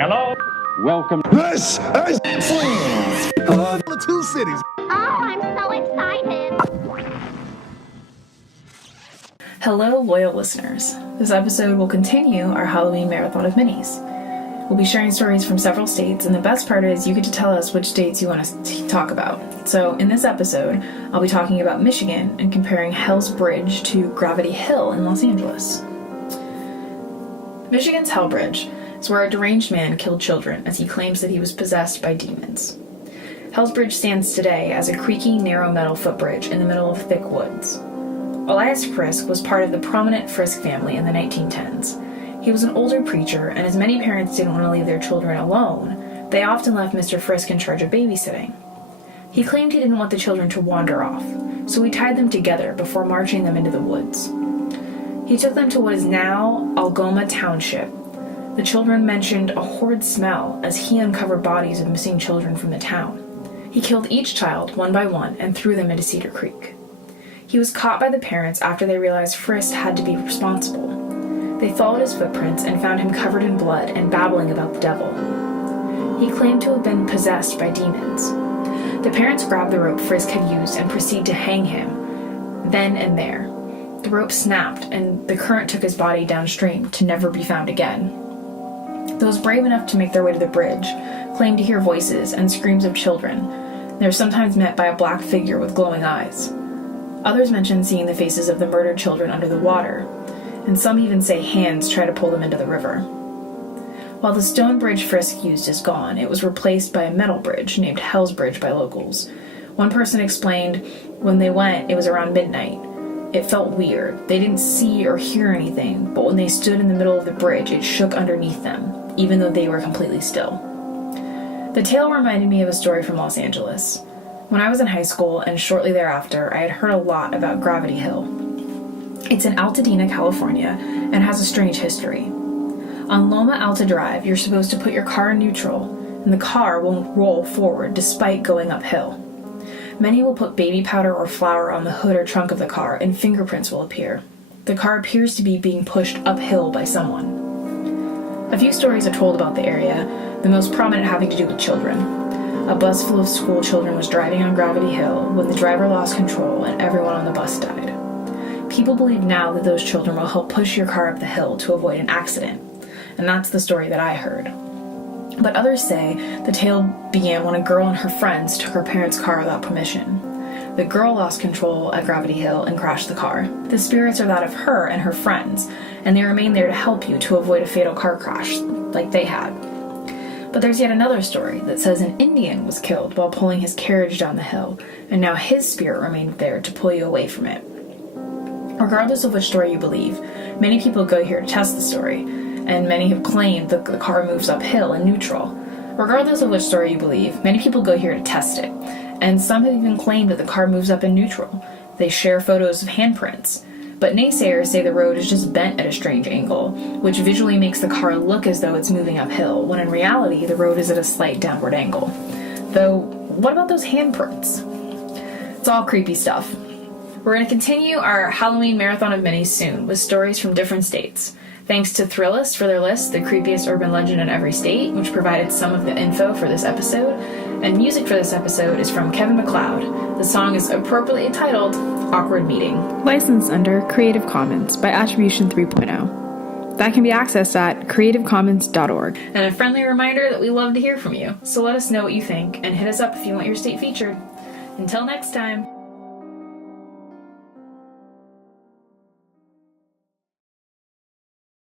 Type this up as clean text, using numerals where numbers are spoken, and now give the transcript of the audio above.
Hello? Welcome. This is the two cities. Oh, I'm so excited. Hello, loyal listeners. This episode will continue our Halloween marathon of minis. We'll be sharing stories from several states, and the best part is you get to tell us which states you want us to talk about. So in this episode, I'll be talking about Michigan and comparing Hell's Bridge to Gravity Hill in Los Angeles. Michigan's Hell Bridge is where a deranged man killed children as he claims that he was possessed by demons. Hell's Bridge stands today as a creaky, narrow metal footbridge in the middle of thick woods. Elias Friske was part of the prominent Friske family in the 1910s. He was an older preacher, and as many parents didn't want to leave their children alone, they often left Mr. Friske in charge of babysitting. He claimed he didn't want the children to wander off, so he tied them together before marching them into the woods. He took them to what is now Algoma Township. The children mentioned a horrid smell as he uncovered bodies of missing children from the town. He killed each child one by one and threw them into Cedar Creek. He was caught by the parents after they realized Friske had to be responsible. They followed his footprints and found him covered in blood and babbling about the devil. He claimed to have been possessed by demons. The parents grabbed the rope Friske had used and proceeded to hang him, then and there. The rope snapped and the current took his body downstream to never be found again. Those brave enough to make their way to the bridge claimed to hear voices and screams of children. They were sometimes met by a black figure with glowing eyes. Others mentioned seeing the faces of the murdered children under the water, and some even say hands try to pull them into the river. While the stone bridge Friske used is gone, it was replaced by a metal bridge named Hell's Bridge by locals. One person explained when they went, it was around midnight. It felt weird. They didn't see or hear anything, but when they stood in the middle of the bridge, it shook underneath them, even though they were completely still. The tale reminded me of a story from Los Angeles. When I was in high school and shortly thereafter, I had heard a lot about Gravity Hill. It's in Altadena, California, and has a strange history. On Loma Alta Drive, you're supposed to put your car in neutral, and the car won't roll forward despite going uphill. Many will put baby powder or flour on the hood or trunk of the car, and fingerprints will appear. The car appears to be being pushed uphill by someone. A few stories are told about the area, the most prominent having to do with children. A bus full of school children was driving on Gravity Hill when the driver lost control and everyone on the bus died. People believe now that those children will help push your car up the hill to avoid an accident, and that's the story that I heard. But others say the tale began when a girl and her friends took her parents' car without permission. The girl lost control at Gravity Hill and crashed the car. The spirits are that of her and her friends, and they remain there to help you to avoid a fatal car crash like they had. But there's yet another story that says an Indian was killed while pulling his carriage down the hill, and now his spirit remained there to pull you away from it. Regardless of which story you believe, many people go here to test the story, and many have claimed that the car moves uphill in neutral. Regardless of which story you believe, many people go here to test it, and some have even claimed that the car moves up in neutral. They share photos of handprints, but naysayers say the road is just bent at a strange angle, which visually makes the car look as though it's moving uphill, when in reality the road is at a slight downward angle. Though, what about those handprints? It's all creepy stuff. We're going to continue our Halloween marathon of minis soon with stories from different states. Thanks to Thrillist for their list, The Creepiest Urban Legend in Every State, which provided some of the info for this episode. And music for this episode is from Kevin Macleod. The song is appropriately titled Awkward Meeting. Licensed under Creative Commons by Attribution 3.0. That can be accessed at creativecommons.org. And a friendly reminder that we love to hear from you. So let us know what you think and hit us up if you want your state featured. Until next time.